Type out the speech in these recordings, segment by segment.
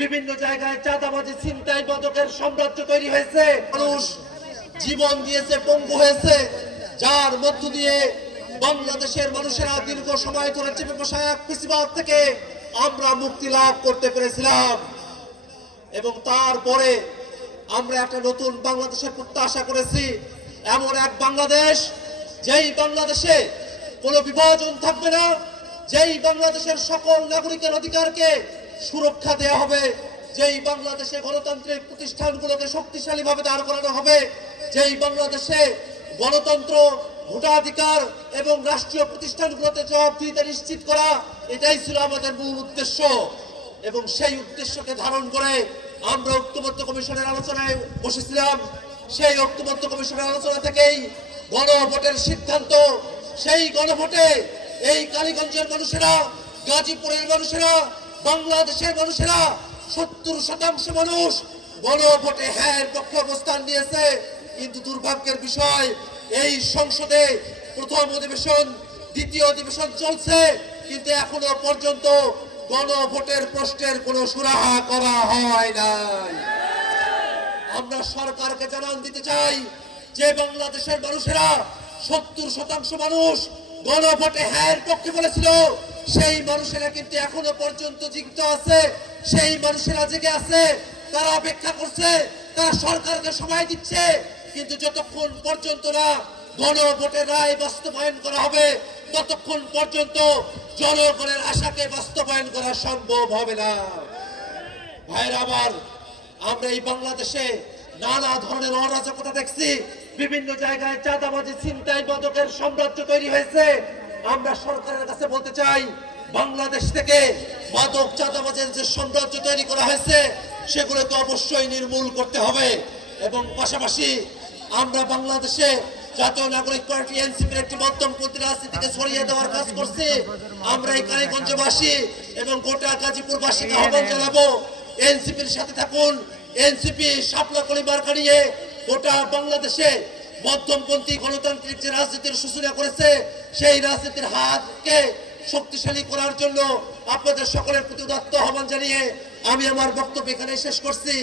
বিভিন্ন জায়গায় চাঁদাবাজি, ছিনতাই, মাদকের সাম্রাজ্য তৈরি হয়েছে। মানুষ জীবন দিয়েছে, পঙ্গু হয়েছে, যার মধ্য দিয়ে বাংলাদেশের মানুষেরা দীর্ঘ সময় ধরে চেপে বসা এক ফ্যাসিবাদ থেকে আমরা মুক্তি লাভ করতে পেরেছিলাম। এবং তারপরে আমরা একটা নতুন বাংলাদেশের প্রত্যাশা করেছি, এমন এক বাংলাদেশ যেই বাংলাদেশে কোনো বিভাজন থাকবে না, যেই বাংলাদেশের সকল নাগরিকের অধিকারকে সুরক্ষা দেওয়া হবে, যেই বাংলাদেশে গণতান্ত্রিক প্রতিষ্ঠানগুলোকে শক্তিশালীভাবে দাঁড় করানো হবে, যেই বাংলাদেশে গণতন্ত্র, ভোটাধিকার এবং রাষ্ট্রীয় প্রতিষ্ঠানগুলোতে জবাবদিহিতা নিশ্চিত করা, এটাই ছিল আমাদের মূল উদ্দেশ্য। এবং সেই উদ্দেশ্যকে ধারণ করে আমরা ঐক্যবদ্ধ কমিশনের আলোচনায় বসেছিলাম। সেই ঐক্যবদ্ধ কমিশনের আলোচনা থেকেই গণভোটের সিদ্ধান্ত। সেই গণভোটে এই কালীগঞ্জের মানুষেরা, গাজীপুরের মানুষেরা, বাংলাদেশের মানুষেরা 70% মানুষ গণভোটে হ্যাঁ পক্ষে অবস্থান নিয়েছে। কিন্তু দুর্ভাগ্যের বিষয়, এই সংসদে প্রথম অধিবেশন, দ্বিতীয় অধিবেশন চলছে, কিন্তু এখনো পর্যন্ত গণভোটের প্রশ্নের কোনো সুরাহা করা হয় নাই। আমরা সরকারকে জানান দিতে চাই যে বাংলাদেশের মানুষেরা 70% মানুষ গণভোটে হ্যাঁ পক্ষে বলেছিল, সেই মানুষেরা কিন্তু এখনো পর্যন্ত জীবিত আছে, সেই মানুষেরা জেগে আছে, তারা অপেক্ষা করছে, তারা সরকারকে সময় দিচ্ছে। কিন্তু যতক্ষণ পর্যন্ত না গণভোটের রায় বাস্তবায়ন করা হবে, ততক্ষণ পর্যন্ত জনগণের আশাকে বাস্তবায়ন করা সম্ভব হবে না। ভাইরা আমার, আমরা এই বাংলাদেশে নানা ধরনের অরাজকতা দেখছি। বিভিন্ন জায়গায় চাঁদাবাজি, ছিনতাই, মাদকের সাম্রাজ্য তৈরি হয়েছে। আমরা সরকারের কাছে বলতে চাই, বাংলাদেশ থেকে মাদক, চাঁদাবাজের যে সাম্রাজ্য তৈরি করা হয়েছে, সেগুলোকে অবশ্যই নির্মূল করতে হবে। এবং পাশাপাশি আমরা বাংলাদেশে জাতীয় নাগরিক পার্টি এনসিপির একটি মধ্যমপন্থী রাজনীতিকে ছড়িয়ে দেওয়ার কাজ করছি। আমরা এই কালীগঞ্জবাসী এবং গোটা গাজীপুরবাসীকে আহ্বান জানাবো, এনসিপির সাথে থাকুন। এনসিপি শাপলা কলি মার্কা নিয়ে গোটা বাংলাদেশে মধ্যমপন্থী গণতান্ত্রিক যে রাজনীতির সূচনা করেছে, সেই রাজনীতির হাতকে শক্তিশালী করার জন্য আপনাদের সকলের প্রতি উদাত্ত আহ্বান জানিয়ে আমি আমার বক্তব্য এখানে শেষ করছি।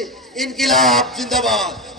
ইনকিলাব জিন্দাবাদ।